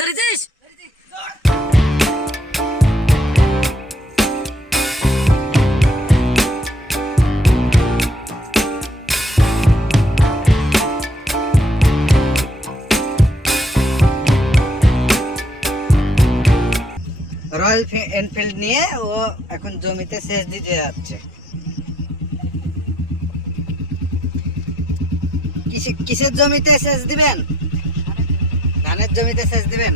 ধরেছিস? Royal Enfield নিয়ে ও এখন জমিতে সেচ দিতে যাচ্ছে। কিসের জমিতে সেচ দিবেন? ধানের জমিতে সেচ দিবেন?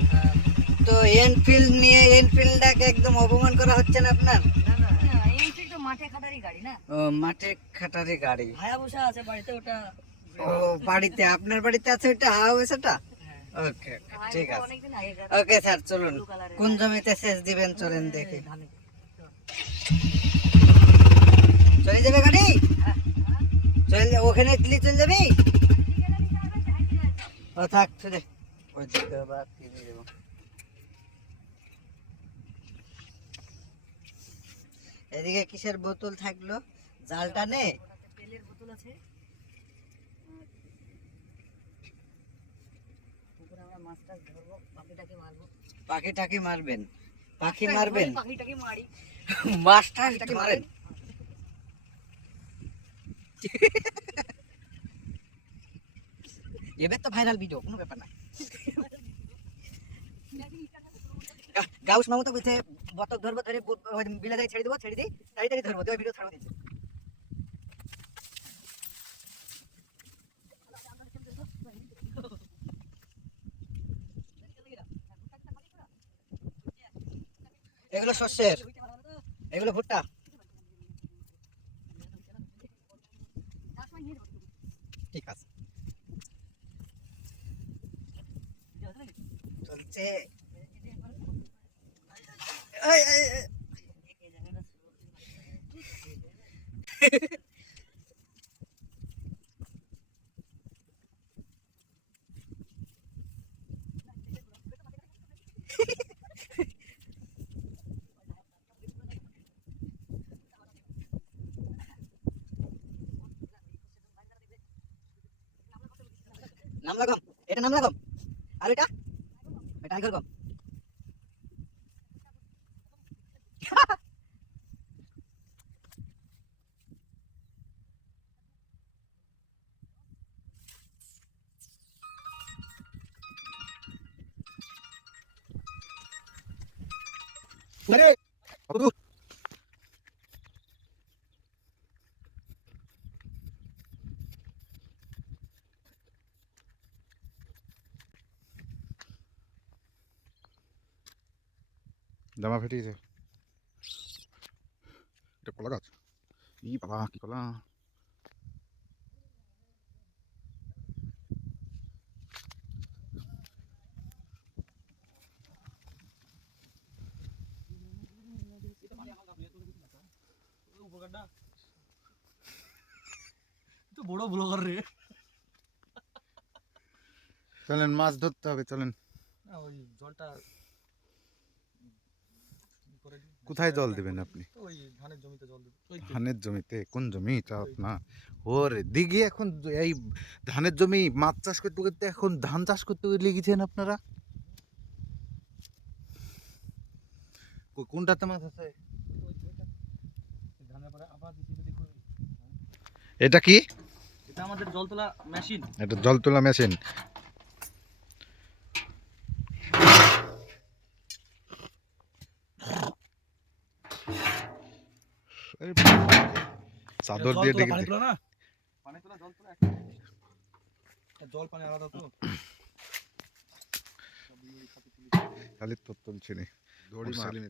তো এনফিল্ড নিয়ে এনফিল্ডটাকে একদম অপমান করা হচ্ছে না আপনার? মাঠে খাটারি গাড়ি না ও, মাঠে খাটারি গাড়ি। আছে ওটা ও, বাড়িতে, আপনার বাড়িতে আছে ওটা? ওকে, ঠিক আছে। ওকে স্যার, চলুন। কোন জমিতে সেচ দিবেন চলেন দেখি। চলে যাবে গাড়ি? চলে ওখানে দিলে চলে যাবি? থাক চলে ওই দিকে আবার কি দিয়ে দেবো? এদিকে কিসের বোতল থাকল? জালটা নে। তেলের বোতল আছে। পাখিটাকে মারবো। পাখিটাকে মারবেন। পাখি মারবেন? পাখিটাকে মারি। মাছটাকে মারেন। এবার তো ভাইরাল ভিডিও কোনো ব্যাপার না। গাউস মামু তো বলছে, বতক ধরবো, ধরে বিলে যাই ছেড়ে দেবো, ছেড়ে দিই, তাড়াতাড়ি ধরবো তো ভিডিও ছাড়বো এগুলো শস্যের এগুলো ভুট্টা। ঠিক আছে। চলছে এই, घर को জামা ফেটিয়েছে এটা কলা গাছ? ই বাবা কি কলা? তো বড় ব্লগার রে। চলেন মাছ ধরতে হবে চলেন। ওই জলটা। কোথায় জল দিবেন আপনি? ওই ধানের জমিতে জল ধানের জমিতে? কোন জমি? এটা না ওরে দিঘি এখন এই ধানের জমি মাছ চাষ করতে করতে এখন ধান চাষ করতে লেগেছেন আপনারা? কোনটাতে মাছ আছে। এটা কি? এটা আমাদের জল তোলা মেশিন। এটা জল তোলা মেশিন। চাদর দিয়ে ডেকে পানি দে। তোলা না? পানি তোলা জল তোলা। জল পানি আলাদা তো। খালি তোর তুলছি নি দড়ি মারি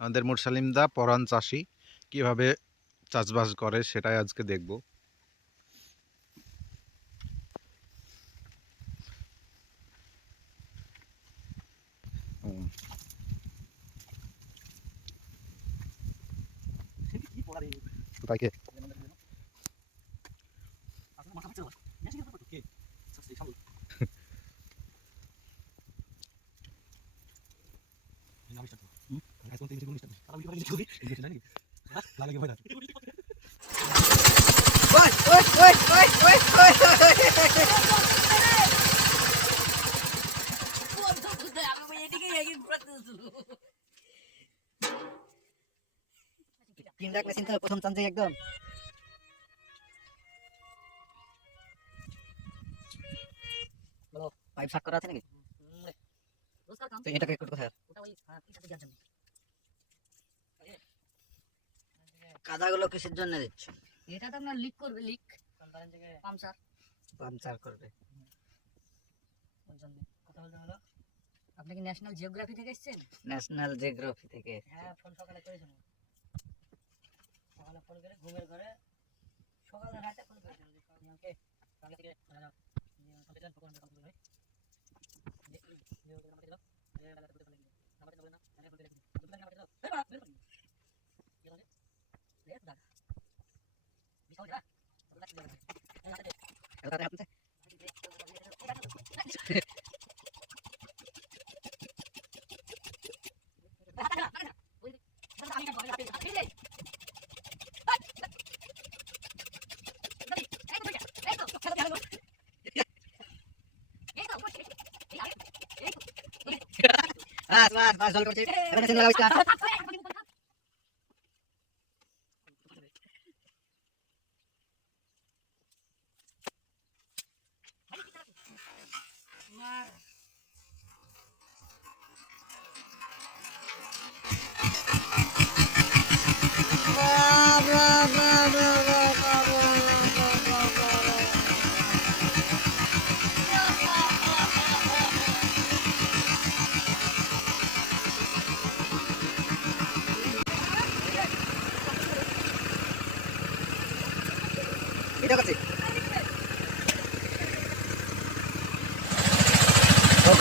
আমাদের মুরসালিম দা পরাণ চাষি কীভাবে চাষবাস করে সেটাই আজকে দেখব। কোথায় কে আমি স্টার্ট করব হুম আজকে থেকে কিছু করব স্টার্ট করব আমি কি করে কিছু করি লাগে ভয় লাগে প্রথম চান্সে একদম পাইপ সাক করা আছে নাকি। তো এটাকে একটু কোথায়। কাদাগুলো কিসের জন্য দিচ্ছ এটা তো আপনার লিক করবে লিক করবে। জন্য? কথা বলতে হলো আপনি কি ন্যাশনাল জিওগ্রাফি থেকে এসেছেন ন্যাশনাল জিওগ্রাফি থেকে হ্যাঁ ফোন সকালে করেছেন সকালে ফোন করে ঘুমের ঘরে সকালে রাতে ফোন করেছেন সকালে থেকে কম্পিউটার ফোন করে ভাই না ফোন এই বাবা বের করুন কি বলে রে দাদা বিশাল যা বাস বাস জল করছে। এখানে সিন লাগাইছ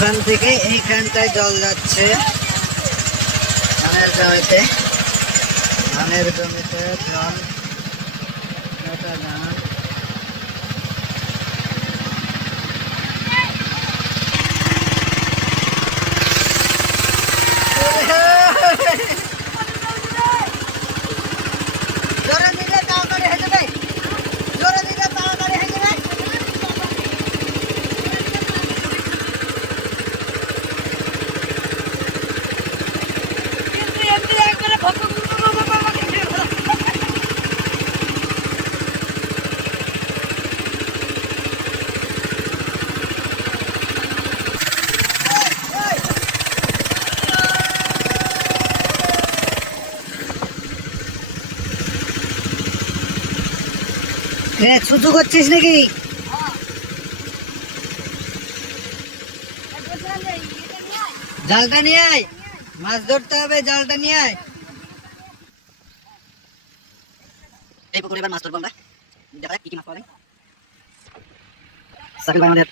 ওখান থেকে এইখানটায় জল যাচ্ছে। ধানের জমিতে। ধানের জমিতে জল ধান জোরে দিলে তাড়াতাড়ি হয়ে যাবে জোরে দিলে তাড়াতাড়ি হয়ে যাবে কিন্তু এমনি একবারে ভক্ত ছুটু করছিস নাকি? জালটা নিয়ে আয়। মাছ ধরতে হবে, জালটা নিয়ে আয়।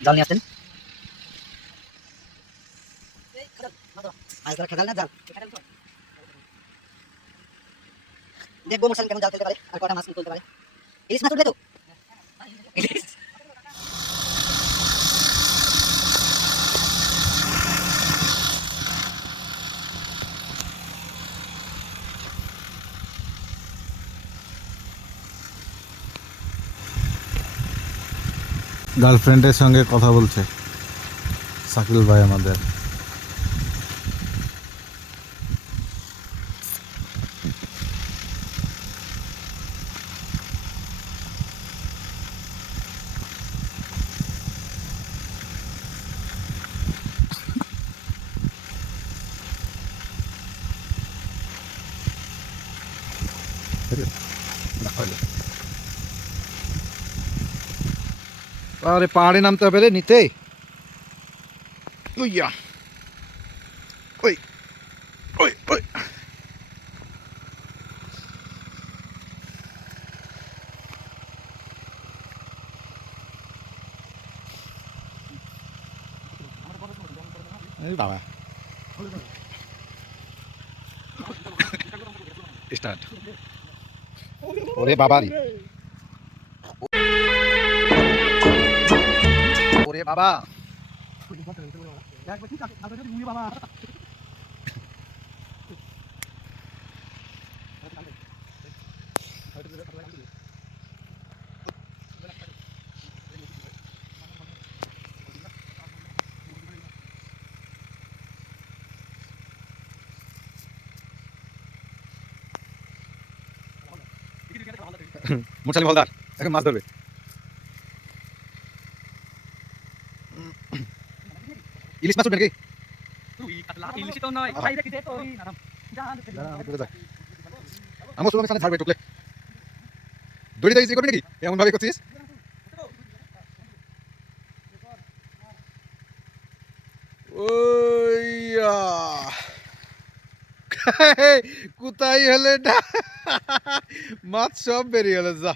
জাল নিয়ে দেখব মোসাল কেমন জাল ফেলতে পারে আর কটা মাছ তুলতে পারে। ইলিশ মাছ উঠবে তো? গার্লফ্রেন্ডের সঙ্গে কথা বলছে। শাকিল ভাই আমাদের। আরে পাহাড়ে নামতে হবে রে নিতে। উইয়া ওই ওই ওই। বাবা। স্টার্ট। ওরে বাবারি। ওরে বাবা। মোটালি হলদার এখন মাছ ধরবে। ইলিশ মাছ উঠবে নাকি? আমার সামনে টুকলে। দড়ি দাঁড়িয়ে করবি এমন ভাবে করছিস? কোথায় হলে মাছ সব বেরিয়ে গেল যা।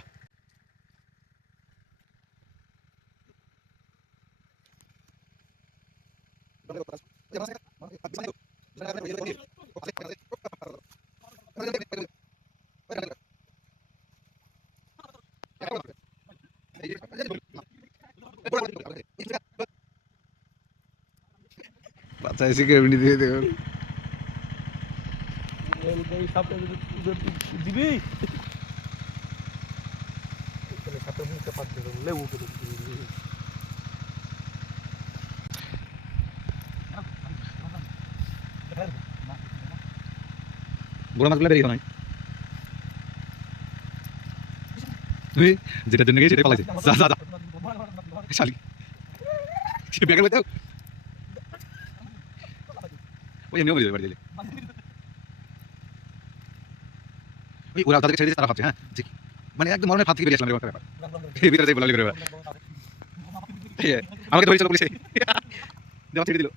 বাচ্চা এসে কেমনি দিয়ে দেবেন এই সাপটা যদি দিবি তাহলে সাপের মুখে পাত দেবে লেবু বড় মাছগুলো বেরিয়ে নয় তুই যেটা জন্য গিয়ে সেটাই পালাইছে যা যা যা। হ্যাঁ মানে একদম মরণের ফাঁদ থেকে বেরিয়ে আসলাম ব্যাপার। এই ভিতরে যাই বলা করে আমাকে পুলিশে। দেওয়া ছেড়ে দিল।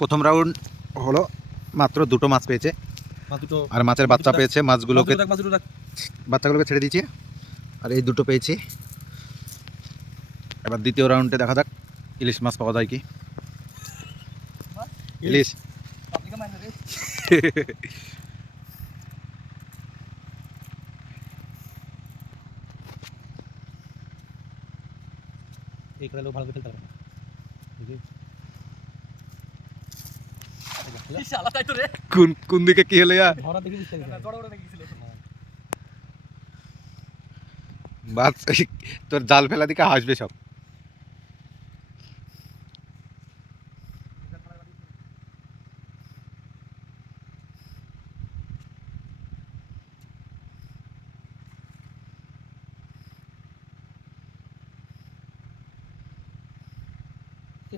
প্রথম রাউন্ড হলো মাত্র দুটো মাছ পেয়েছে। আর মাছের বাচ্চা পেয়েছে মাছগুলোকে বাচ্চাগুলোকে ছেড়ে দিয়েছি। আর এই দুটো পেয়েছি। এবার দ্বিতীয় রাউন্ডে দেখা যাক ইলিশ মাছ পাওয়া যায় কি? ইলিশ। এই খেলা লোক ভালো খেলতে পারে। না শালা তাই তো রে। কোন কোন দিকে কি হলো ইয়া ধরা দেখে বুঝতে গেছে। বড় বড় দেখিছিল মাছ তোর জাল ফেলা দিকে হাসবে সব।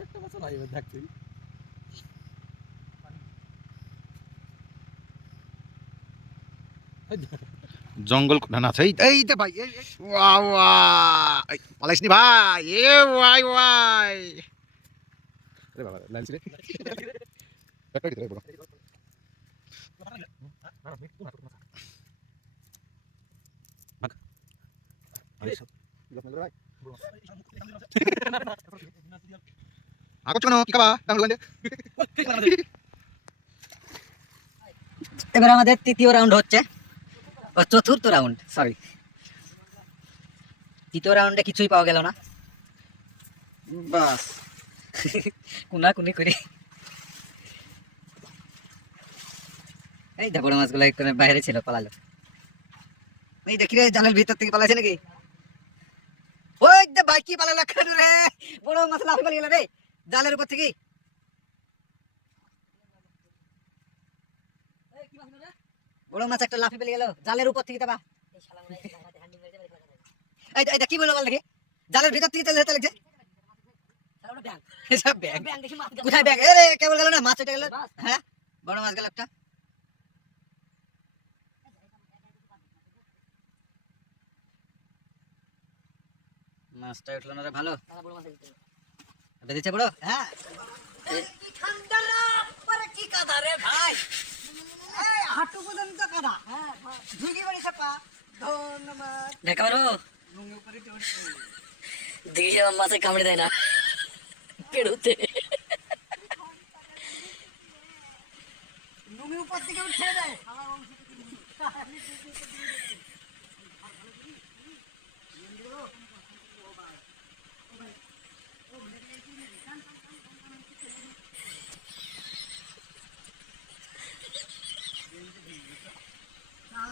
একটা মাছ নাই এবার দেখ তুই জঙ্গল না না সেই এই দে ভাই এই এই, ওয়া ওয়া এই, পালাইসনি ভাই এ ওয়াই ওয়াই। আরে বাবা লাইন ছিলে একটা ভিতরে বলো এবার আমাদের তৃতীয় রাউন্ড হচ্ছে। চতুর্থ রাউন্ড সরি তৃতীয় রাউন্ডে কিছুই পাওয়া গেল না। বাস। কুনাকুনি করে। এই বড় মাছগুলো একটু বাইরে ছিল, পালালো। এই দেখি রে, জালের ভিতর থেকে পালাছে নাকি? ওই দে, ভাই, কি পালালো কেন রে? বড় মাছ লাফি গেল রে, জালের উপর থেকে। বড় মাছ একটা লাফি পেলে গেল জালের উপর থেকে দেবা। এই এই কি বলল বল দেখি। জালের ভিতর থেকে তেলে তেলে এসব ব্যাগ। কোথায় ব্যাগ? এ কেবল গেল না? মাছ এটা গেল। হ্যাঁ? বড় মাছ গেল একটা। মাছটা উঠল না রে ভালো। এটা বড়? হ্যাঁ। কি কাদা রে ভাই? হাঁটু পর্যন্ত কাদা। ঝুঁকি বাড়ি চাপা। ধন্যবাদ। দেখা পারো দিয়ে দেখি আমার মাছে কামড়ে দেয় না। কেড়ুতে লুঙ্গি উপর থেকে উঠছে। রে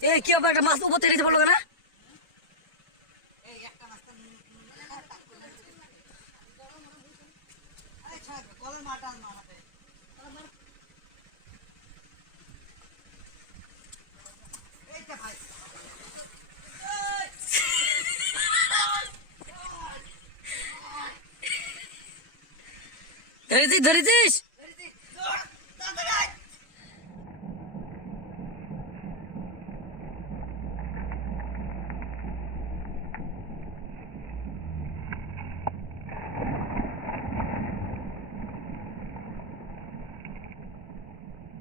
এই কি ব্যাপার? একটা মাছ উপর থেকে মাটা আনো আমাদের ধরেছিস ধরেছিস?